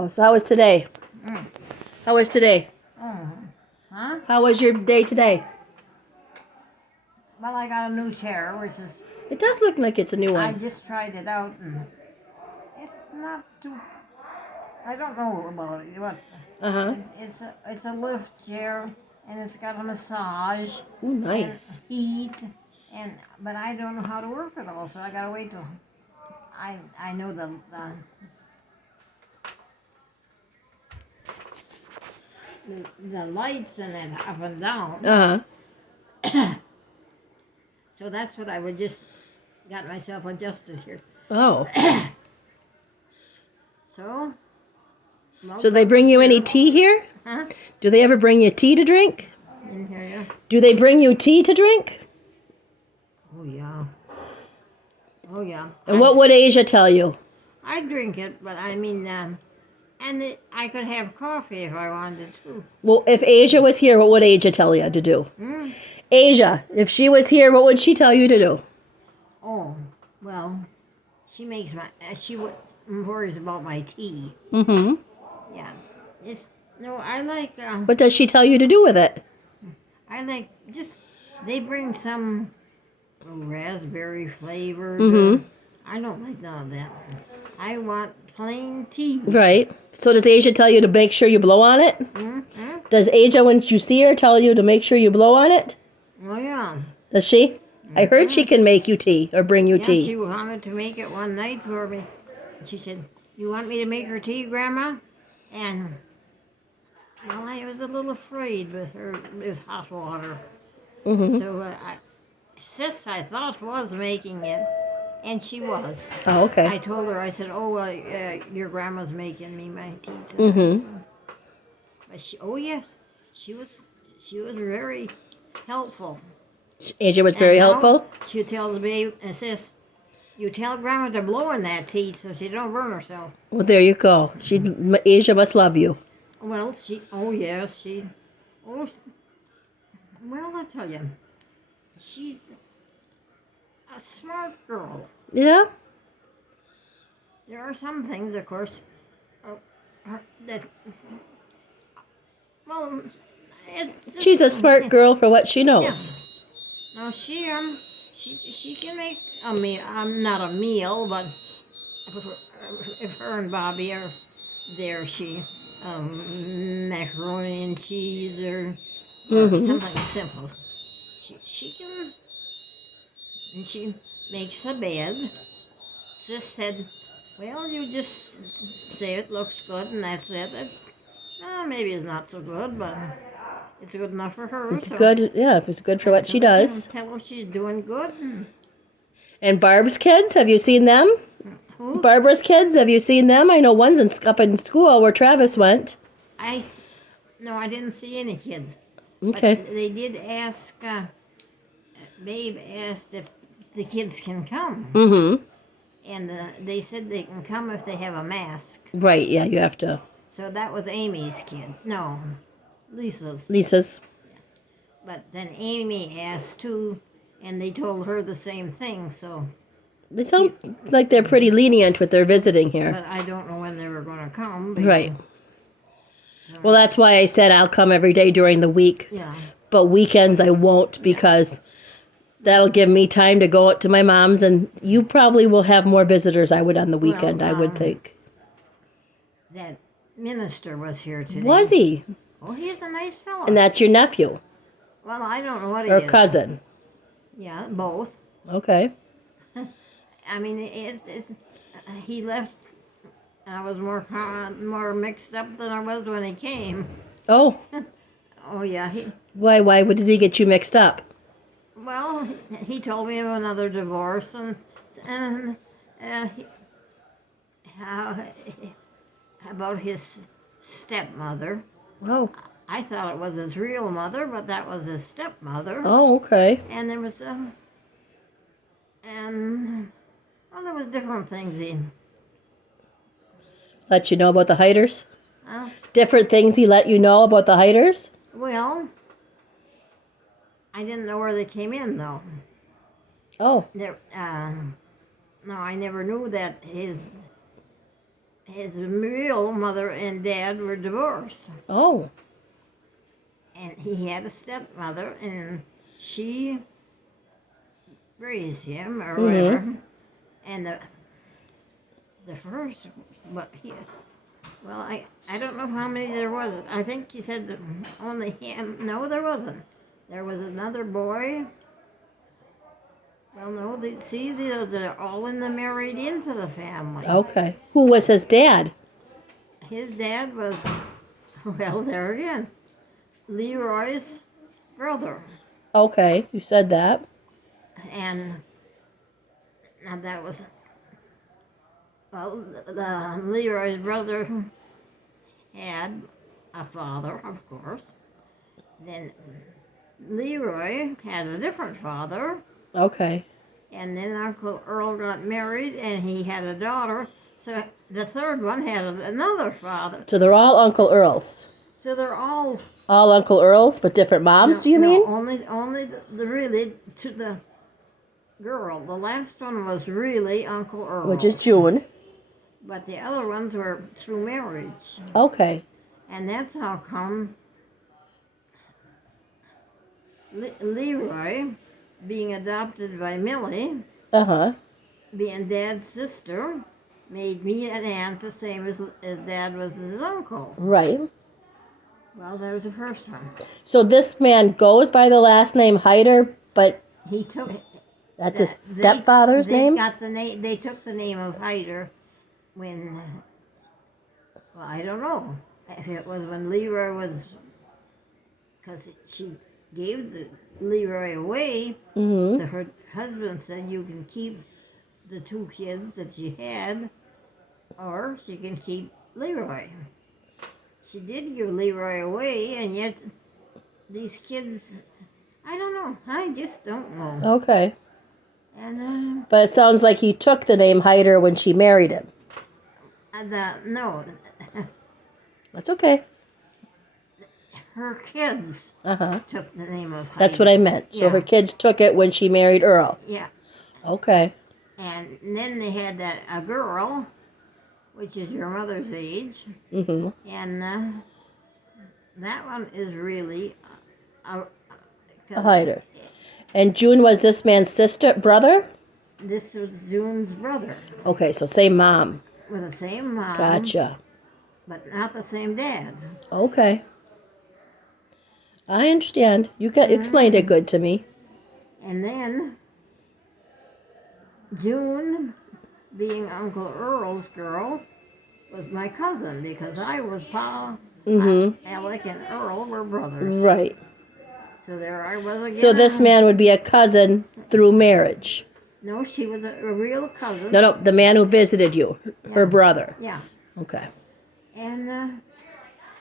Oh, so how was today? Mm. How was today? Oh, huh? How was your day today? Well, I got a new chair, which is, It does look like it's a new I one. just tried it out and it's not too, I don't know about it. What? Uh-huh. It's a lift chair and it's got a massage Ooh, and nice. heat but I don't know how to work it all, so I gotta wait till I know the lights and then up and down. Uh-huh. So that's what I would just got myself adjusted here. Oh. So, So they bring you any tea here? Huh? Do they ever bring you tea to drink? Didn't hear you. Do they bring you tea to drink? Oh yeah. Oh yeah. And what would Asia tell you? I drink it, but I mean, I could have coffee if I wanted to. Well, if Asia was here, what would Asia tell you to do? Mm. Asia, if she was here, what would she tell you to do? Oh, well, she makes worries about my tea. Mm-hmm. Yeah. I like. What does she tell you to do with it? I like just. They bring some raspberry flavored. Mm-hmm. I don't like none of that. I want plain tea. Right. So does Asia tell you to make sure you blow on it? Mm-hmm. Does Asia, when you see her, tell you to make sure you blow on it? Oh yeah. Does she? I heard she can make you tea or bring you tea. She wanted to make it one night for me. She said, "You want me to make her tea, Grandma?" And well, I was a little afraid with hot water. Mm-hmm. So Sis, I thought, was making it, and she was. Oh, okay. I told her, I said, "Oh, your grandma's making me my tea tonight." Mm-hmm. But oh yes, she was very helpful. Asia was very helpful? She tells me, Sis, you tell Grandma to blow in that tea so she don't burn herself. Well, there you go. Asia must love you. Well, oh yes, oh, well, I tell you, she's a smart girl. Yeah? There are some things, of course, that, well, it's just, She's a smart girl for what she knows. Yeah. Now she can make a meal. Not a meal, but if her and Bobby are there, macaroni and cheese or Mm-hmm. something simple. She can, and she makes the bed. Sis said, "Well, you just say it looks good, and that's it. Maybe it's not so good, but it's good enough for her." It's good, yeah, it's good for what she does. Tell her she's doing good. And Barb's kids, have you seen them? Who? Barbara's kids, have you seen them? I know one's up in school where Travis went. No, I didn't see any kids. Okay. But they did ask, Babe asked if the kids can come. Mm-hmm. And they said they can come if they have a mask. Right, yeah, you have to. So that was Amy's kids. No, Lisa's. Lisa's. But then Amy asked too, and they told her the same thing, so. They sound like they're pretty lenient with their visiting here. But I don't know when they were going to come. Right. Well, that's why I said I'll come every day during the week. Yeah. But weekends I won't because that'll give me time to go out to my mom's, and you probably will have more visitors I would on the weekend, I would think. That minister was here today. Was he? Oh, he's a nice fellow. And that's your nephew? Well, I don't know what he is. Or cousin? Yeah, both. Okay. I mean, he left, and I was more mixed up than I was when he came. Oh. Oh yeah. Why did he get you mixed up? Well, he told me of another divorce and how about his stepmother. Oh. I thought it was his real mother, but that was his stepmother. Oh, okay. And there was there was different things he Let you know about the Hiders? uh, Different things he let you know about the Hiders? well, I didn't know where they came in though. Oh. No, I never knew that his real mother and dad were divorced. Oh. And he had a stepmother, and she raised him or whatever. And the first, but he, well, I don't know how many there was. I think he said that only him. No, there wasn't. There was another boy. Well, no, they're all in the married into the family. Okay. Who was his dad? His dad was, well, there again, Leroy's brother. Okay, you said that. And now that was, well, the Leroy's brother had a father, of course. Then Leroy had a different father. Okay. And then Uncle Earl got married, and he had a daughter. So the third one had another father. So they're all Uncle Earls. So they're all. All Uncle Earls, but different moms, do you mean? Only the really to the girl. The last one was really Uncle Earl. Which is June. But the other ones were through marriage. Okay. And that's how come Leroy, being adopted by Millie, Uh-huh. being Dad's sister, made me an aunt the same as Dad was his uncle. Right. Well, there's the first one. So this man goes by the last name Hyder, but He took. that's his stepfather's name? They took the name of Hyder when. Well, I don't know if it was when Leroy was, because she gave the Leroy away. Mm-hmm. So her husband said, "You can keep the two kids that she had, or she can keep Leroy." She did give Leroy away, and yet these kids, I don't know. I just don't know. Okay. And But it sounds like he took the name Hyder when she married him. no, That's okay. her kids Uh-huh. took the name of Hyder. That's what I meant. So Yeah. her kids took it when she married Earl. Yeah. Okay. And then they had a girl, which is your mother's age, Mm-hmm. and that one is really A Hyder. And June was this man's brother? This was June's brother Okay, so same mom. with the same mom, Gotcha. but not the same dad. Okay. I understand. You explained it good to me. And then June, being Uncle Earl's girl, was my cousin because I was Pa. Mm-hmm. Alec and Earl were brothers. Right. So there I was again. So this man would be a cousin through marriage. No, she was a real cousin. No, the man who visited you, her Yeah. brother. Yeah. Okay. And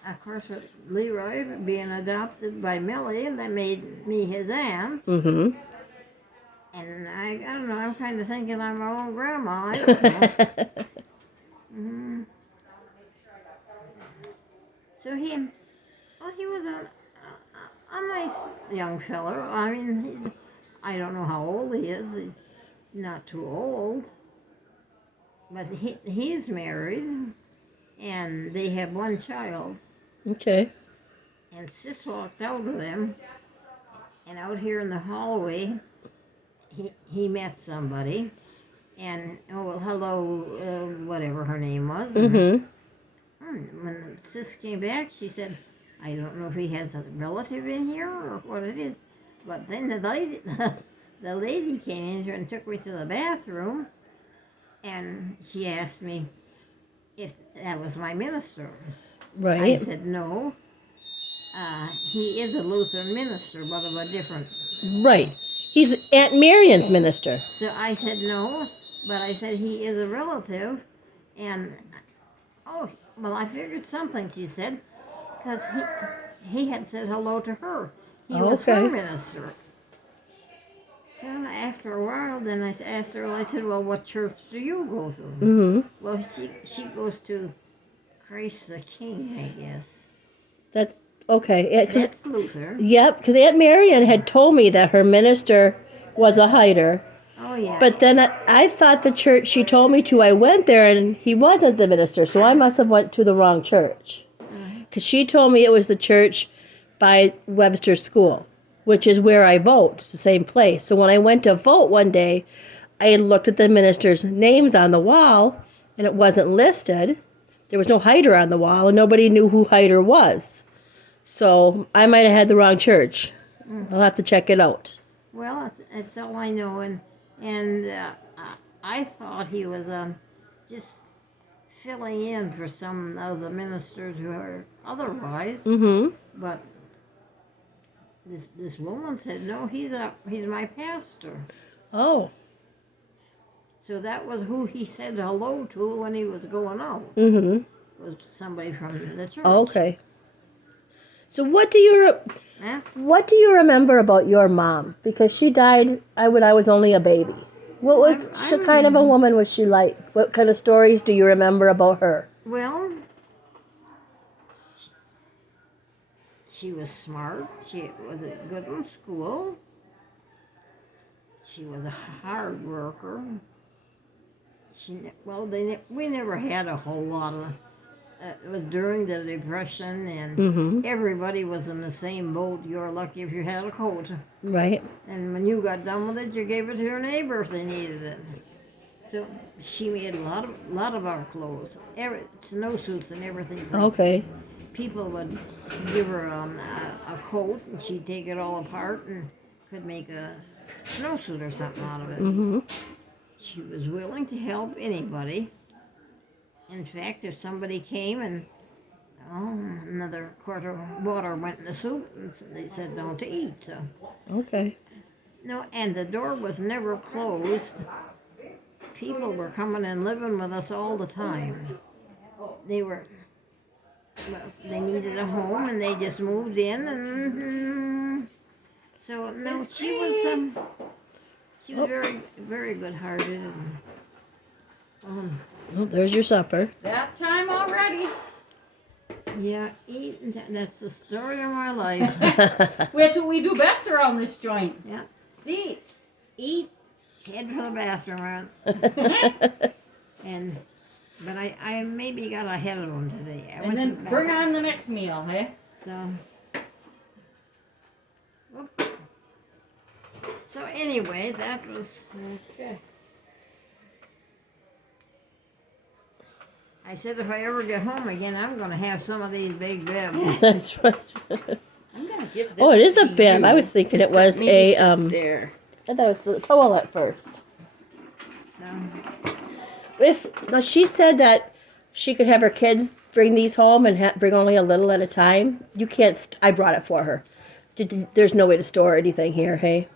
of course, with Leroy being adopted by Millie, that made me his aunt. Mm-hmm. And I don't know, I'm kind of thinking I'm my own grandma. I don't know. Mhm. So he was a nice young feller. I mean, I don't know how old he is. He's not too old. But he's married, and they have one child. Okay. And Sis walked out with him, and out here in the hallway, he met somebody, and oh well, hello, whatever her name was. Mm-hmm. When Sis came back, she said, "I don't know if he has a relative in here or what it is," but then the lady came in here and took me to the bathroom, and she asked me if that was my minister. Right. I said no. He is a Lutheran minister, but of a different. Right. He's Aunt Marion's minister. So I said no, but I said he is a relative, and oh, well, I figured something. She said, because he had said hello to her. He was her Okay. minister. So after a while, then I asked her. I said, "Well, what church do you go to?" Mm-hmm. Well, she goes to Christ the King, I guess. That's okay. That's Lutheran. Yep, because Aunt Marion had told me that her minister was a Hyder, Oh yeah. But then I thought the church she told me to, I went there and he wasn't the minister, so I must have went to the wrong church. Because she told me it was the church by Webster School, which is where I vote. It's the same place. So when I went to vote one day, I had looked at the ministers' names on the wall, and it wasn't listed. There was no Hyder on the wall, and nobody knew who Hyder was. So I might have had the wrong church. I'll have to check it out. Well, that's all I know, and I thought he was just filling in for some of the ministers who are otherwise. Mm-hmm. But this woman said, no, he's my pastor. Oh. So that was who he said hello to when he was going out. Mm-hmm. Was somebody from the church. Okay. So what do you Huh? remember about your mom? Because she died when I was only a baby. What was I kind of a woman was she like? What kind of stories do you remember about her? Well, she was smart. She was good in school. She was a hard worker. We never had a whole lot of. It was during the Depression, and Mm-hmm. everybody was in the same boat. You were lucky if you had a coat. Right. And when you got done with it, you gave it to your neighbor if they needed it. So she made a lot of our clothes, snowsuits and everything. Okay. People would give her a coat, and she'd take it all apart and could make a snowsuit or something out of it. Mm-hmm. She was willing to help anybody. In fact, if somebody came and another quart of water went in the soup, and they said don't to eat. So Okay. no, and the door was never closed. People were coming and living with us all the time. They needed a home, and they just moved in, and so no, she was very, very good-hearted. Well, there's your supper. That time already. Yeah, that's the story of my life. That's what we do best around this joint. Yeah, Eat. head for the bathroom, but I maybe got ahead of them today. I And went to then the bring bathroom. on the next meal, hey? So anyway, that was. Okay. I said if I ever get home again, I'm going to have some of these big bibs. That's right. I'm gonna give this. Oh, it is a to bib. you. I was thinking it Just was maybe a sit there. I thought it was the towel at first. So She said that she could have her kids bring these home and bring only a little at a time. You can't. I brought it for her. There's no way to store anything here. Hey.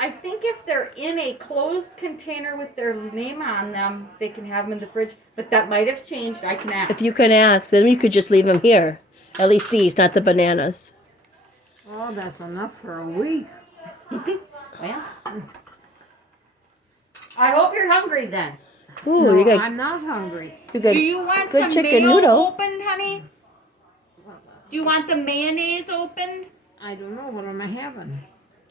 I think if they're in a closed container with their name on them, they can have them in the fridge. But that might have changed. I can ask. If you can ask, then you could just leave them here. At least these, not the bananas. oh, that's enough for a week. Well, I hope you're hungry then. Ooh, No, you got I'm not hungry. you got Do you want good some chicken mayo noodle. opened, honey? Do you want the mayonnaise opened? I don't know what am I having.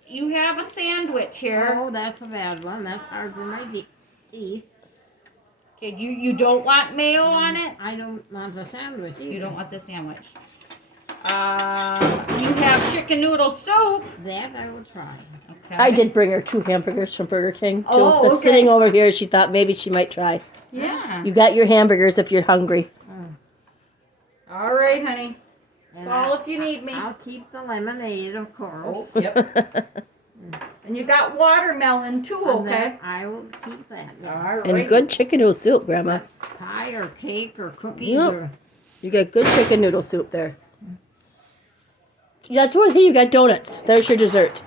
You have a sandwich here. Oh, that's a bad one. That's hard for my teeth. Okay, you don't want mayo on it? I don't want the sandwich either. You don't want the sandwich. You have chicken noodle soup. That I will try. Okay. I did bring her 2 hamburgers from Burger King. Too. Oh, That's okay. sitting over here. She thought maybe she might try. Yeah. You got your hamburgers if you're hungry. All right, honey. And Call if you need me. I'll keep the lemonade, of course. Oh, yep. And you got watermelon too, And okay? then I will keep that. All right. And good chicken noodle soup, Grandma. Pie or cake or cookies Yep. or You got good chicken noodle soup there. That's one thing. You got donuts. There's your dessert.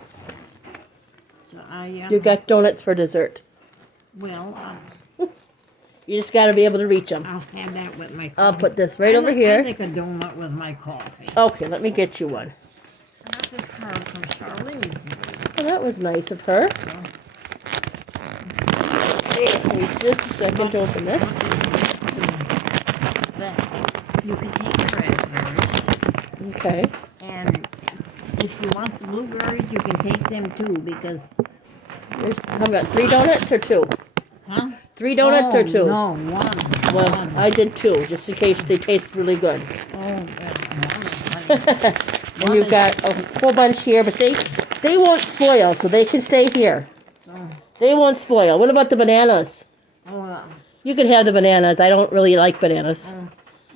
so You got donuts for dessert. well, You just got to be able to reach them. I'll have that with my coffee. I'll put this right over I here. think a donut with my coffee. Okay, let me get you one. I got this card from Charlene's. Oh, that was nice of her. Wait just a second to open this. That you can take the raspberries, Okay. and if you want the blueberries, you can take them too, because I've got 3 donuts or 2? Huh? 3 donuts or 2? No, one. Well, One. I did 2, just in case they taste really good. Oh, that's And you've got a whole bunch here, but they won't spoil, so they can stay here. So, They won't spoil. What about the bananas? oh, You can have the bananas. I don't really like bananas.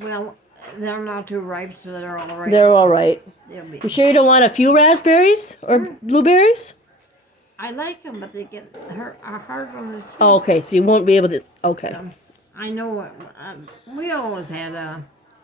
well, they're not too ripe, so they're all right. They're all right. They'll be. You sure you don't want a few raspberries or blueberries? I like them, but they get hard on the skin. Oh, okay. So you won't be able to. Okay. I know. We always had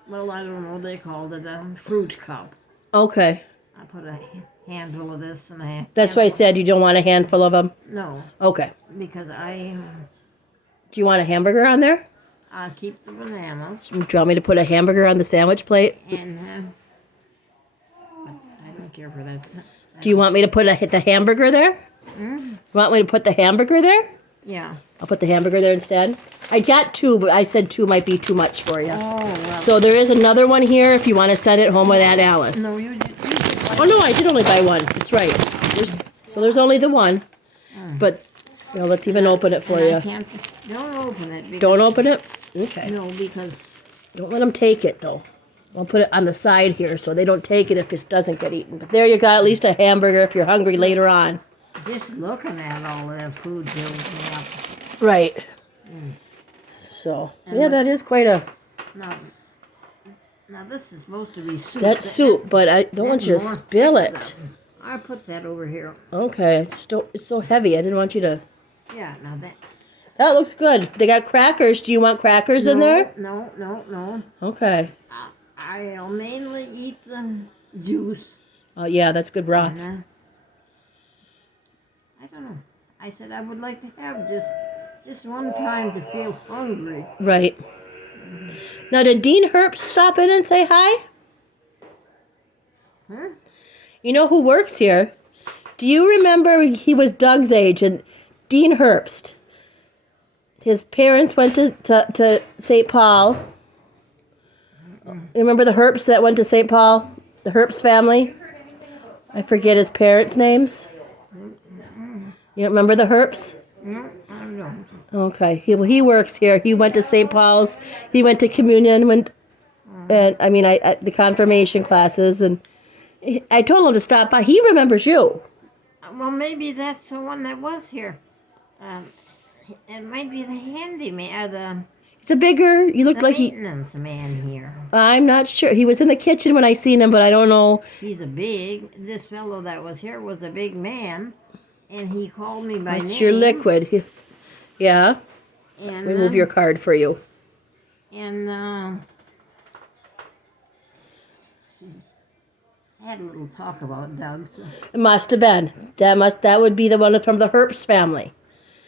well, I don't know what they called it, a fruit cup. Okay. I put a handful of this and a That's why I said you don't want a handful of them. No, Okay. because Do you want a hamburger on there? I keep the bananas Do you want me to put a hamburger on the sandwich plate? and but I don't care for that. Do you want me to put the hamburger there? Hmm? You want me to put the hamburger there? Yeah. I'll put the hamburger there instead. I got 2, but I said 2 might be too much for you. Oh well. So there is another one here if you want to send it home with Aunt Alice. No, you Oh no, I did only buy 1. That's right. There's only the 1. But let's even open it for and I you. can't. Don't open it. Because, Don't open it? Okay. No, because Don't let them take it though. I'll put it on the side here so they don't take it if it doesn't get eaten. But there you got at least a hamburger if you're hungry later on. just looking at all that food fills me up. Right. So, yeah, that is quite a... Now this is supposed to be soup. That's soup, but I don't want you to more spill thick it. stuff. I put that over here. Okay, just don't, it's so heavy. I didn't want you to... Yeah, now that. That looks good. They got crackers. Do you want crackers in there? No. Okay. I'll mainly eat the juice. Oh, yeah, that's good broth. And, I don't know. I said I would like to have just one time to feel hungry. Right. Now, did Dean Herbst stop in and say hi? Huh? You know who works here? Do you remember he was Doug's age and Dean Herbst? His parents went to St. Paul. You remember the Herbsts that went to St. Paul? The Herbst family? I forget his parents' names. You don't remember the Herbsts? No, I don't. Okay. He works here. He went to St. Paul's. He went to communion and the confirmation classes, and I told him to stop by. He remembers you. Well, maybe that's the one that was here. It might be the handyman, He's a bigger. You look the like he. maintenance man here. I'm not sure. He was in the kitchen when I seen him, but I don't know. This fellow that was here was a big man, and he called me by name. It's your liquid. Yeah. And, Let me move your card for you. And had a little talk about Doug. So, It must have been. That would be the one from the Herbst family.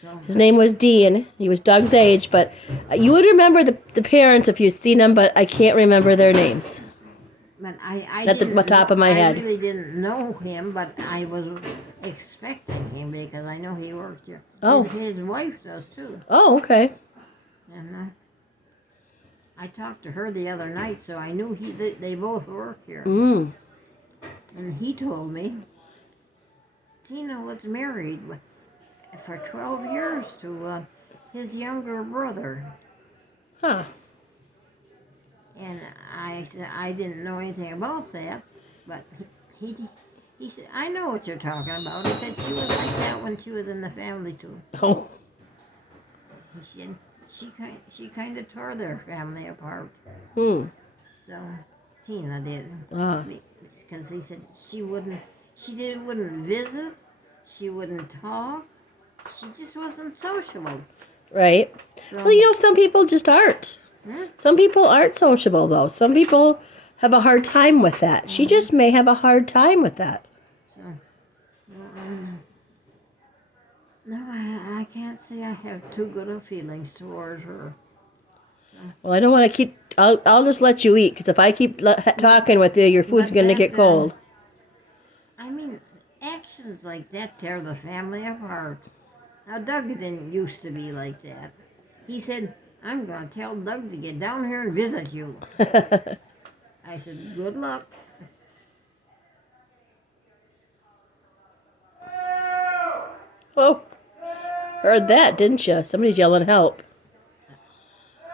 so His name was Dean. He was Doug's age, but you would remember the parents if you'd seen them, but I can't remember their names. but I At the didn't top know- of my head. I really didn't know him, but I was expecting him because I know he worked here. Oh. And his wife does too. Oh, okay. And I talked to her the other night, so I knew they both work here. Mm. And he told me Tina was married for 12 years to his younger brother. Huh. And I said I didn't know anything about that, but he said, I know what you're talking about. He said she was like that when she was in the family too. Oh. He said she kind of tore their family apart. Hmm. So Tina did. Ah. Because he said she wouldn't visit, she wouldn't talk, she just wasn't sociable. Right. So, Well, some people just aren't. huh? Some people aren't sociable, though. Some people have a hard time with that. She just may have a hard time with that. So, no, I can't say I have too good of feelings towards her. Well, I don't want to keep... I'll just let you eat, because if I keep talking with you, your food's But going to that, get cold. I mean, actions like that tear the family apart. Now, Doug didn't used to be like that. He said, I'm going to tell Doug to get down here and visit you. I said, good luck. Oh, Heard that, didn't you? Somebody's yelling help.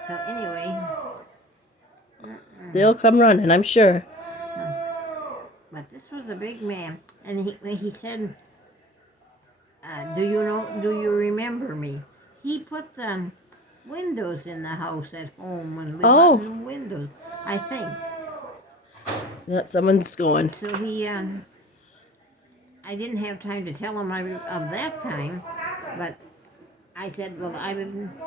So anyway, They'll come running, I'm sure. but this was a big man, and he said, "Do you remember me?" He put the windows in the house at home when we Oh. got new windows, I think. Yep, someone's going. So I didn't have time to tell him of that time, but I said, well,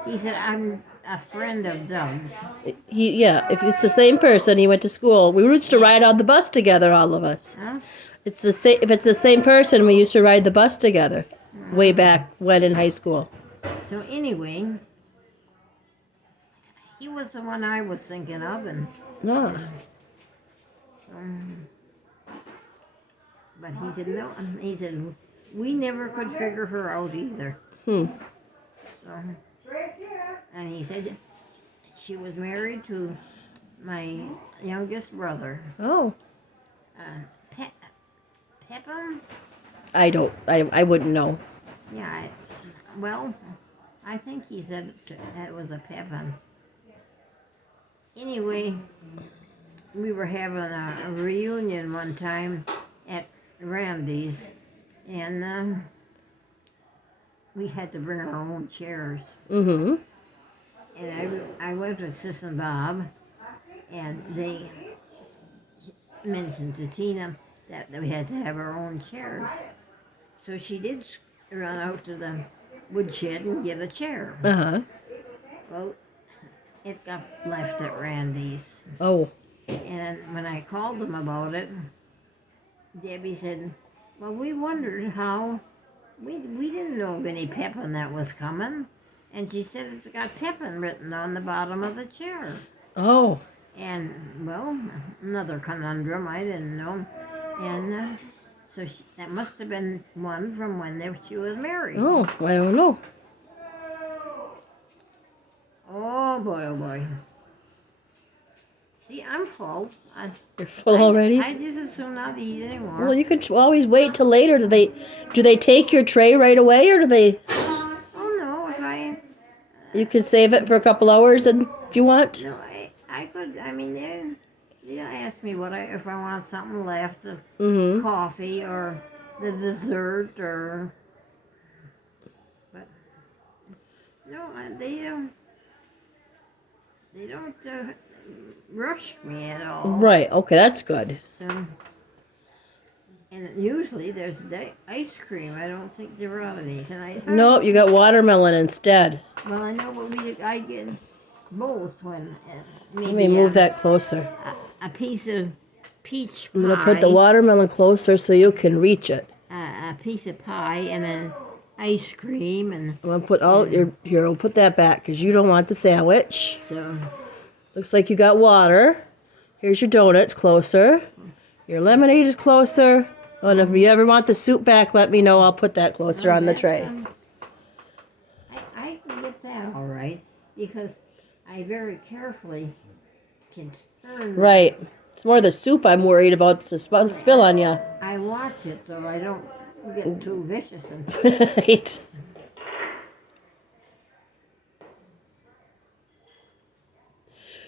he said, I'm a friend of Doug's. If it's the same person, he went to school. We used to ride on the bus together, all of us. Huh? It's the same. If it's the same person, we used to ride the bus together, way back when in high school. So anyway, he was the one I was thinking of, and No. but he said no. He said we never could figure her out either. Hmm. So, and he said she was married to my youngest brother, Oh. Peppa. I wouldn't know. Yeah. Well, I think he said that was a Peppa. Anyway, we were having a reunion one time at Randy's, and we had to bring our own chairs. Mm-hmm. And I went with Sis and Bob, and they mentioned to Tina that we had to have our own chairs. So she did run out to the woodshed and get a chair. Uh-huh. Well, it got left at Randy's. Oh. And when I called them about it, Debbie said, well, we wondered how, we didn't know of any Pepin that was coming. And she said it's got Pepin written on the bottom of the chair. Oh. And, well, another conundrum, I didn't know. And so that must have been one from when she was married. Oh, I don't know. Oh boy, oh boy. See, I'm full. You're full already? I just as soon not eat anymore. Well, you could always wait till later. Do they take your tray right away, or do they? Oh no, if I... You could save it for a couple hours, and if you want. No, I could, I mean, they ask me if I want something left, Mm-hmm. coffee or the dessert or... But, no, they don't rush me at all. Right. Okay, that's good. So, and usually there's ice cream. I don't think there are any tonight. Nope, you got watermelon instead. Well, I know, but I get both when Let maybe me move that closer. a piece of peach pie. I'm gonna put the watermelon closer so you can reach it. A piece of pie and then ice cream and I'm gonna put all your here. I'll put that back because you don't want the sandwich. so. Looks like you got water. Here's your donuts closer. Your lemonade is closer. And if you ever want the soup back, let me know. I'll put that closer on the tray. I can get that all right because I very carefully can turn. Right. It's more the soup I'm worried about to spill on you. I watch it so I don't get too vicious and. Right.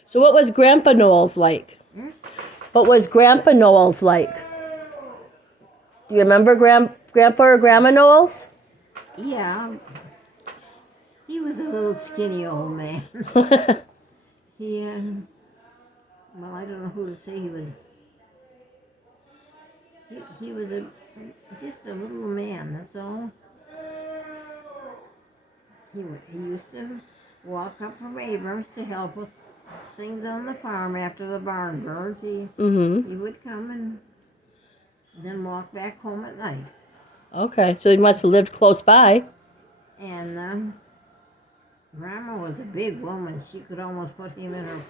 So what was Grandpa Noel's like? What was Grandpa Noel's like? Do you remember Grandpa or Grandma Noel's? Yeah, he was a little skinny old man. He, well, I don't know who to say he was. He was just a little man, that's all. He used to walk up from Abrams to help with things on the farm after the barn burned. He would come and then walk back home at night. Okay, so he must have lived close by. And Grandma was a big woman. She could almost put him in her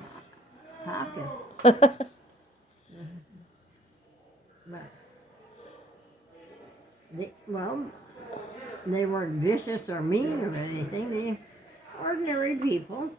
pocket. But they weren't vicious or mean or anything. They ordinary people.